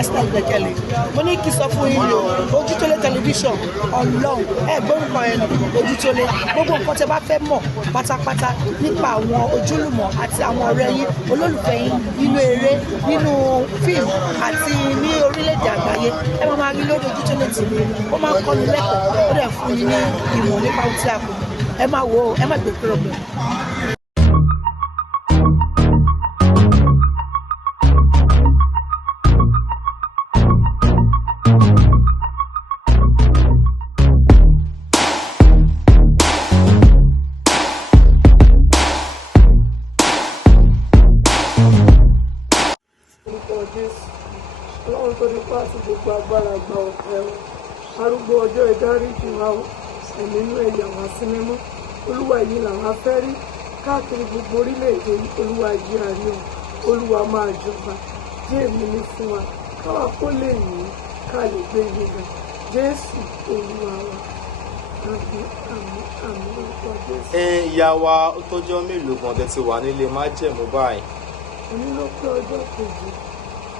Esther Ìgbẹ́kẹ̀lé. Mo ní kí sọ fún yín o, Ojútólé tẹlifíṣàn Ọlọ́run gbórúkọ ẹ̀ Ojútólé gbogbo nǹkan tẹ́ bá fẹ́ mọ̀ pátápátá nípa àwọn ojúlùmọ̀ àti àwọn ọ̀rẹ́ yín olólùfẹ́ yín nínú eré nínú fíìmù àti ní orílẹ̀-èdè àgbáyé ẹ máa rí lórí Ojútólé TV. Ó máa ń kọ́ni lẹ́kọ̀ọ́ ó dẹ̀ fún yín ní ìmọ̀ nípa ohun tí a kò ẹ máa wò ó ẹ má gbé kúrò bẹ́ẹ̀. Ọlọ́run tó ní pàṣẹ gbogbo agbára gba ọ̀fẹ́ o arúgbó ọjọ́ ìdáríjì wa o ẹ̀mí inú ẹ̀yà wá sí mímọ́ olúwa yìí làwọn afẹ́ rí káàkiri gbogbo orílẹ̀-èdè olúwa yìí àrí o olúwa máa jọba jẹ́ èmi ní fún wa káwa kó lè yìn ká lè gbé yíga Jésù olúwa wa àmín àmín àmín orúkọ Jésù. Ìyá wa ó tọ́jọ́ mélòó gan tẹ́ ti wà nílé májẹ̀mú báyìí? Onílò pé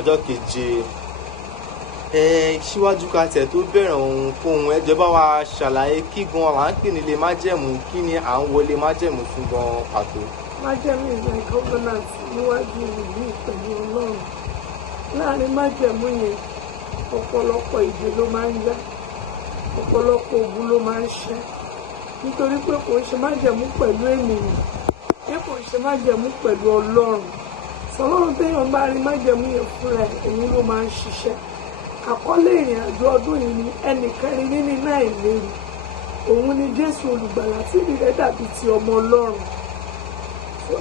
ọjọ́ keje. Síwájú ká tẹ̀ tó bẹ̀rẹ̀ ohunkóhun ẹ jọ̀ọ́ bá wa ṣàlàyé kí gan là ń pè nílé májẹ̀mú kí ni à ń wọlé májẹ̀mú fún gan pàtó. Májẹ̀mú is like covenant níwájú ìlú pẹ̀lú Ọlọ́run. Láàrin májẹ̀mú yẹn ọ̀pọ̀lọpọ̀ ìdè ló máa ń yá ọ̀pọ̀lọpọ̀ ogun ló máa ń ṣẹ́ nítorí pé kò ń ṣe májẹ̀mú pẹ̀lú ènìyàn bí kò ń ṣe májẹ̀mú pẹ̀lú Ọlọ́run. Ọlọ́run téèyàn bá rí májẹ̀mú yẹn fúnra ẹ̀ èyí ló máa ń ṣiṣẹ́. Àkọlé ìrìn àjò ọdún yìí ni ẹnìkẹrin nínú iná ìléru òun ni Jésù olùgbàlà tí ìrì rẹ̀ dàbí ti ọmọ Ọlọ́run.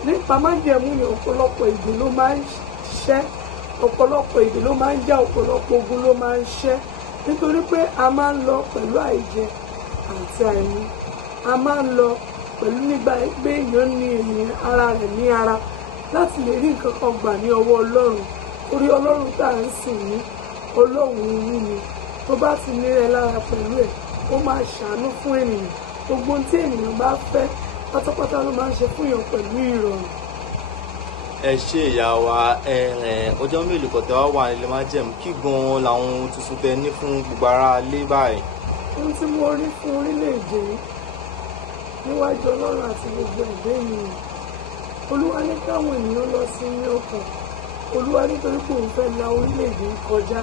Nípa májẹ̀mú yẹn ọ̀pọ̀lọpọ̀ ìdè ló máa ń ṣẹ́ ọ̀pọ̀lọpọ̀ ìdè ló máa ń já ọ̀pọ̀lọpọ̀ ogun ló máa ń ṣẹ́ nítorí pé a máa ń lọ pẹ̀lú àìjẹ àti àìní a máa ń lọ pẹ̀lú nígbà pé èèyàn ní ènìyàn ara rẹ̀ ní ara láti lè rí nǹkan kan gbà ní ọwọ́ Ọlọ́run orí Ọlọ́run tá à ń sìn ní Ọlọ́run yìí ni tó bá ti ní rẹ lára pẹ̀lú ẹ̀ ó máa ṣàánú fún ènìyàn gbogbo tí ènìyàn bá fẹ́ pátápátá ló máa ń ṣe fún èèyàn pẹ̀lú ìrọ̀rùn. Ẹ ṣé ìyá wa ọjọ́ mélòó kan tẹ́ wá wà nílé májẹ̀mú kí gan làwọn ohun tuntun tẹ́ ní fún gbogbo ará ilé báyìí. Ohun tí mo rí fún orílẹ̀-èdè níwájú Ọlọ́run àti gbogbo ẹ̀dá ènìyàn Olúwa ní káwọn ènìyàn lọ sí ní ọkàn Olúwa nítorí pé òun fẹ́ la orílẹ̀-èdè kọjá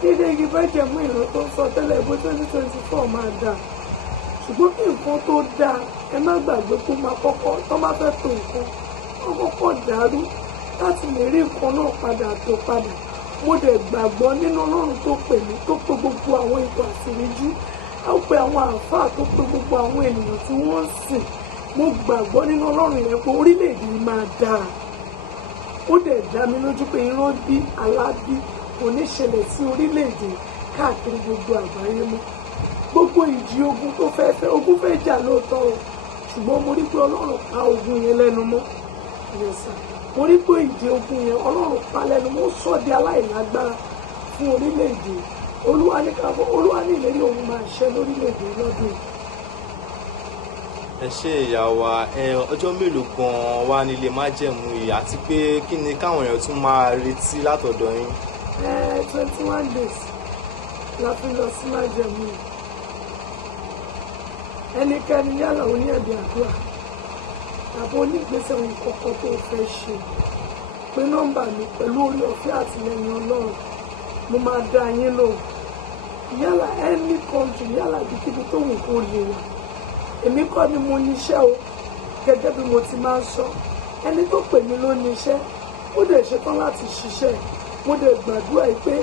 dédé igi bá jẹ̀mú ìran tó ń sọ tẹ́lẹ̀ bó 2024 máa dà ṣùgbọ́n kí nǹkan tó dáa ẹ má gbàgbé kó máa kọ́kọ́ tó má fẹ́ tó nǹkan wọ́n kọ́kọ́ dàrú láti lè rí nǹkan náà padà tó padà mo dẹ̀ gbàgbọ́ nínú Ọlọ́run tó pè mí tó pè gbogbo àwọn ikọ̀ àṣíríjú á pè àwọn àáfàá tó pè gbogbo àwọn ènìyàn tí wọ́n ń sìn mo gbàgbọ́ nínú Ọlọ́run yẹn pé orílẹ̀-èdè yìí máa dáa ó dẹ̀ dá mi lójú pé irọ́ bí alábí kò ní ṣẹlẹ̀ sí orílẹ̀-èdè káàkiri gbogbo àgbáyé mọ́ gbogbo ìjì ogun tó ogun fẹ́ jà lóòótọ́ o ṣùgbọ́n mo rí pé Ọlọ́run pa ogun yẹn lẹ́nu mọ́ yẹ̀sà mo rí pé ìjì ogun yẹn Ọlọ́run pa lẹ́nu mọ́ sọ di aláìlágbára fún orílẹ̀-èdè Olúwa ní ìlérí òun máa ṣẹ lórílẹ̀-èdè lọ́dún. Ẹ ṣé ìyá wa ọjọ́ mélòó gan wà nílé májẹ̀mú yìí àti pé kí ni káwọn èèyàn tún máa retí látọ̀dọ̀ yín. 21 days la fi lọ sí májẹ̀mú yìí ẹnikẹ́ni yálà oní ẹ̀bí àdúrà tàbí onígbésẹ̀ ohun kọ̀ọ̀kan tó fẹ́ ṣe pé nọ́mbà mi pẹ̀lú orí ọ̀fẹ́ àtìlẹ́yìn Ọlọ́run mo máa dá yín lò yálà any country yálà ibikíbi tó wù kó lè wà èmi kọ́ ni mo níṣẹ́ o gẹ́gẹ́ bí mo ti máa ń sọ ẹni tó pè mí ló níṣẹ́ ó dẹ̀ ṣetán láti ṣiṣẹ́ mo dẹ̀ gbàdúrà pé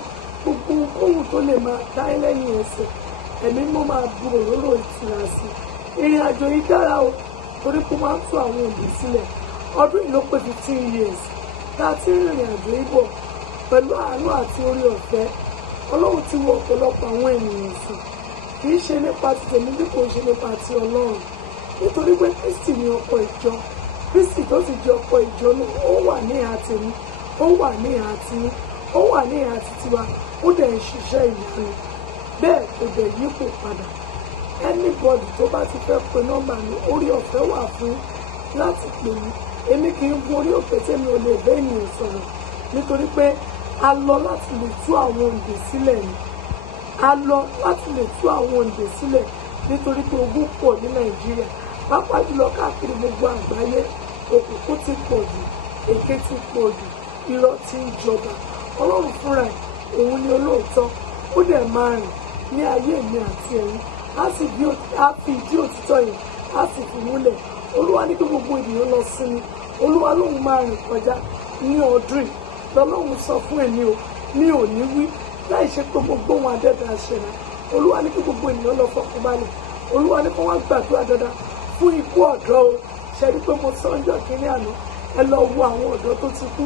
gbogbo ohun tó lè máa dá lẹ́yìn ẹsẹ̀ ẹ̀mí mo máa bu òróró ìtura sí ìrìn àjò yìí dára o torí kó máa ń tú àwọn òbí sílẹ̀ ọdún yìí ló pé 15 years tá a ti rìnrìn àjò yìí bọ̀ pẹ̀lú àánú àti orí ọ̀fẹ́ Ọlọ́run ti wọ ọ̀pọ̀lọpọ̀ àwọn ènìyàn sí kì í ṣe nípa ti tèmi bí kò ṣe nípa ti Ọlọ́run nítorí pé Kristi ni ọkọ ìjọ Kristi tó sì jẹ́ ọkọ ìjọ náà ó wà ní ìhà tèmi ó wà ní ìhà tiyín ó wà ní ìhà titiwa ó dẹ̀ ń ṣiṣẹ́ ìyanu bẹ́ẹ̀ kò dẹ̀ yípo padà anybody tó bá ti fẹ́ pe nọ́mbà mi orí ọ̀fẹ́ wà fún láti pè mí èmi kì í gun orí òkè tèmi ò lè bẹ́ ènìyàn sọ̀rọ̀ nítorí pé a lọ láti lè tú àwọn òǹdè sílẹ̀ ni a lọ láti lè tú àwọn òǹdè sílẹ̀ nítorí pé ogun pọ̀ ní Nàìjíríà pàápàá jùlọ káàkiri gbogbo àgbáyé òkùnkùn ti pọ̀ jù èké ti pọ̀ jù irọ́ ti ń jọba Ọlọ́run fúnra ẹ̀ òun ni olóòótọ́ ó dẹ̀ máa rìn ní ayé mi àti ẹ̀yin á fi ìdí òtítọ́ yẹn á sì fi múlẹ̀ Olúwa ní kí gbogbo ènìyàn lọ sinmi Olúwa lóun máa rìn kọjá ní ọdún yìí lọ́lọ́run sọ fún èmi o mi ò ní wí láì ṣe pé gbogbo wọn adẹ́dà ṣẹlẹ̀ Olúwa ní kí gbogbo ènìyàn lọ fọkàn balẹ̀ Olúwa ní kí wọ́n gbàdúrà dáadáa fún ikú ọ̀dọ́ o ṣe rí pé mo sọ́njọ́ kínní àná ẹ lọ wo àwọn ọ̀dọ́ tó ti kú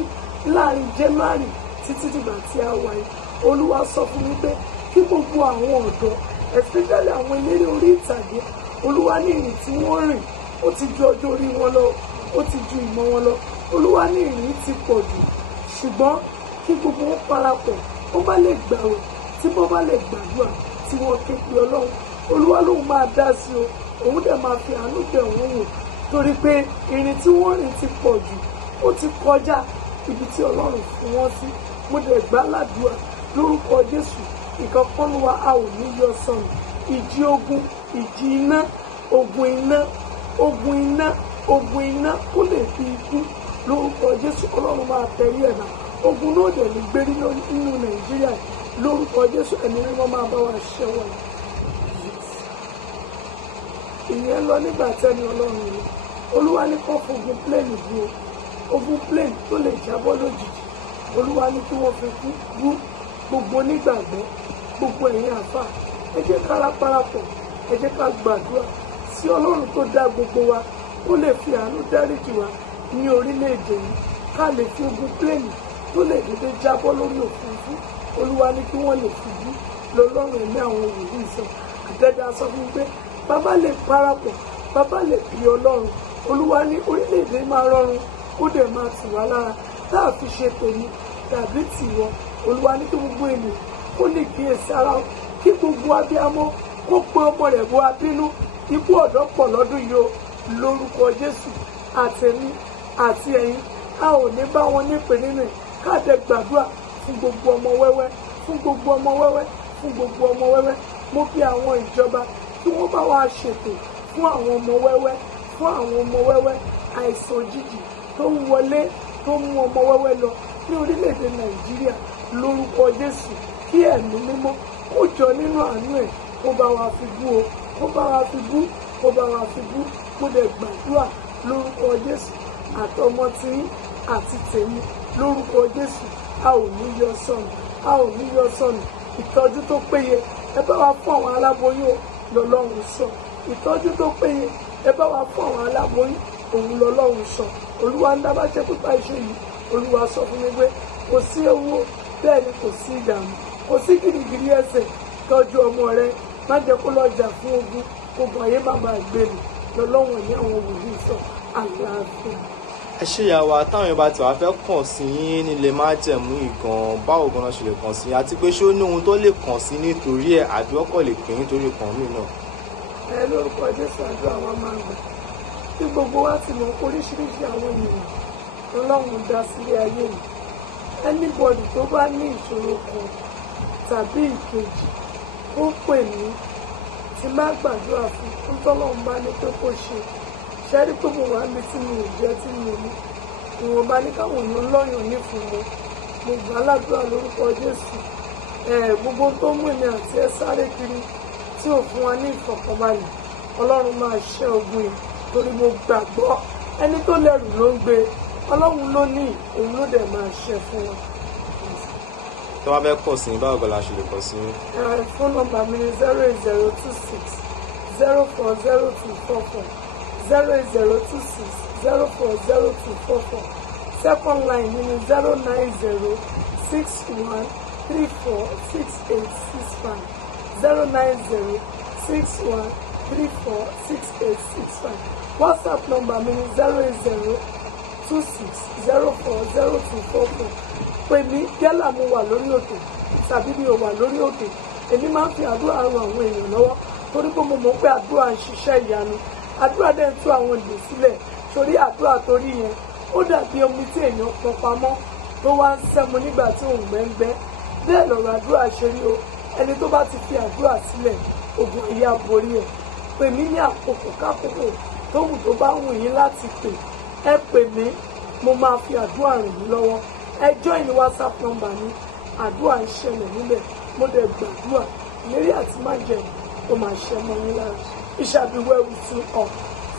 láàrin January títí dìgbà tí a wà yìí Olúwa sọ fún mi pé kí gbogbo àwọn ọ̀dọ́ especially àwọn eléré orí ìtàgé Olúwa ní ìrìn tí wọ́n rìn ó ti ju ọjọ́ orí wọn lọ ó ti ju ìmọ̀ wọn lọ Olúwa ní ìrìn ti pọ̀ jù ṣùgbọ́n kí gbogbo wọn parapọ̀ ó bá lè gbàwẹ̀ tí wọ́n bá lè gbàdúrà tí wọ́n ké pe Ọlọ́run Olúwa lóun máa dá sí o òun dẹ̀ máa fi àánú bẹ̀ wọ́n wò torí pé ìrìn tí wọ́n rìn ti pọ̀ jù ó ti kọjá ibi tí Ọlọ́run fún wọn sí mo dẹ̀ gbà ládùúrà lórúkọ Jésù ìkọ̀kọ́lùwà a ò ní yọ sọnù ìjì ogun ìjì iná ogun iná ogun iná ogun iná kó lè fi ikú lórúkọ Jésù Ọlọ́run máa tẹ̀lé ẹ̀ náà ogun náà dẹ̀ ní gbérí nínú Nàìjíríà lórúkọ Jésù ẹ̀mí mímọ́ máa bá wa ṣẹ́wọ̀n ìyẹn lọ nígbà tẹ́ni Ọlọ́run ni Olúwa ní kó fogun plane bu ogun plane tó lè jábọ́ lójijì Olúwa ní kí wọ́n fi kú bú gbogbo onígbàgbọ́ gbogbo ẹ̀yin àfà ẹ jẹ́ ká parapọ̀ ẹ jẹ́ ká gbàdúrà sí Ọlọ́run tó dá gbogbo wa ó lè fi àánú dáríjì wa ní orílẹ̀-èdè yìí ká lè fi ogun plane tó lè dédé jábọ́ lórí òfurufú Olúwa ní kí wọ́n lè fi bú lọ́lọ́run ẹ̀mí àwọn wòlíì sọ àtẹ́dá sọ fún mi pé bàbá lè parapọ̀ bàbá lè bí Ọlọ́run Olúwa ní orílẹ̀-èdè máa rọrùn ó dẹ̀ máa tù wá lára tá a fi ṣe tèmi tàbí tìwọ Olúwa ní kí gbogbo ènìyàn kó lè kíyèsí ara kí gbogbo abiyamọ kó pe ọmọ rẹ̀ bó abínú ikú ọ̀dọ́ pọ̀ lọ́dún yìí o lórúkọ Jésù àtẹ̀mí àti ẹ̀yin a ò ní bá wọn nípe nínú ẹ̀ káàdé gbàdúrà fún gbogbo ọmọ wẹ́wẹ́ fún gbogbo ọmọ wẹ́wẹ́ fún gbogbo ọmọ wẹ́wẹ́ mo bí àwọn ìjọba kí wọ́n bá wa ṣètò fún àwọn ọmọ wẹ́wẹ́ fún àwọn ọmọ wẹ́wẹ́ àìsàn òjijì tó ń wọlé tó mú ọmọ wẹ́wẹ́ lọ ní orílẹ̀-èdè Nàìjíríà lórúkọ Jésù kí ẹ̀mí mímọ́ kó jọ nínú àánú ẹ̀ kó bá wa fi bú o kó bá wa fi bú kó bá wa fi bú kó dẹ̀ gbàdúrà lórúkọ Jésù àtọmọ tí àti tèmi lórúkọ Jésù a ò ní yọ sọnù a ò ní yọ sọnù ìtọ́jú tó péye ẹ bá wa fún àwọn aláboyún lọ́lọ́run sọ ìtọ́jú tó péye ẹ bá wa fún àwọn aláboyún òun lọ́lọ́run sọ Olúwa ń dábàá jẹ́ pípa iṣẹ́ yìí Olúwa sọ fún mi pé kò sí ewu bẹ́ẹ̀ ni kò sí ìdààmú kò sí gìrìgìrì ẹsẹ̀ tọ́jú ọmọ rẹ má jẹ́ kó lọ jà fún ogun gbogbo ayé bàbá ìgbèrè lọ́lọ́run ní àwọn wòlíì sọ àlàáfíà. ẹ ṣe ìyàwó táwọn Yorùbá tí wàá fẹ́ kàn sí yín nílé májẹ̀mú ìgàn báwo gan-an ṣe lè kàn sí yín àti pé ṣé ó ní ohun tó lè kàn sí nítorí ẹ̀ àbí ọkọ̀ lè pè nítorí kan mí náà. ẹ lórúkọ Jésù àdúrà wa máa ń gbà tí gbogbo wa ti mọ oríṣiríṣi àwọn ènìyàn Ọlọ́run dá sílé ayé yìí anybody tó bá ní ìṣòro kan tàbí ìkejì ó pè mí tí má gbàdúrà fún tọ́lọ́run bá ní pé kó ṣe ṣẹ́rí pé mo wà ní tí mi ò jẹ́ tí mi ò ní ìwọ̀n bá ní káwọn èèyàn lọ́yàn ní fún mi mo gbà ládùúrà lórúkọ Jésù gbogbo tó mú èmi àti ẹ sáré kiri tí ò fún wa ní ìfọ̀kànbalẹ̀ Ọlọ́run máa ṣẹ́ ogun yìí torí mo gbàgbọ́ ẹni tó lẹ́rù ló ń gbé Ọlọ́run ló ní òun ló dẹ̀ máa ṣẹ́ fún wọn. tó wá fẹ́ kàn sí yín báwo gan la ṣe lè kàn sí yín. fóònù nọ́mbà mi ni 08026 040244 08026 040244 second line mi ni 090 61 34 6865 090 61 34 6865 WhatsApp number mi ni 080 26 04 0244 pè mí yálà mo wà lórí òkè tàbí mi ò wà lórí òkè èmi máa ń fi àdúrà ran àwọn èèyàn lọ́wọ́ torí pé mo mọ̀ pé àdúrà ń ṣiṣẹ́ ìyanu àdúrà dẹ̀ ń tú àwọn ìdè sílẹ̀ torí àdúrà torí yẹn ó dàbí omi tí èèyàn pọn pamọ́ tó wá ń sẹ́mu nígbà tí òun gbẹ́ngbẹ́. Bẹ́ẹ̀ lọ̀rọ̀ àdúrà ṣe rí o. Ẹni tó bá ti fi àdúrà sílẹ̀, ogun ayé aborí ẹ̀. Pè mí ní àkókò kákòókò tó wù tó bá wù yín láti pè. Ẹ pè mí, mo máa fi àdúrà ràn yín lọ́wọ́. Ẹ join WhatsApp number mi, àdúrà ń ṣẹlẹ̀ níbẹ̀. Mo dẹ̀ gbàdúrà ìlérí àti májẹ̀mú ó máa ṣẹ mọ́ yín lára. It shall be well with you all.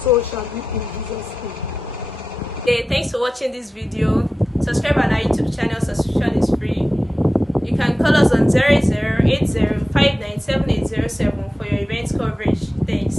So shall be in Jesus' name. Hey, thanks for watching this video. Subscribe on our YouTube channel. Subscription is free. You can call us on 0080597807 for your event coverage. Thanks.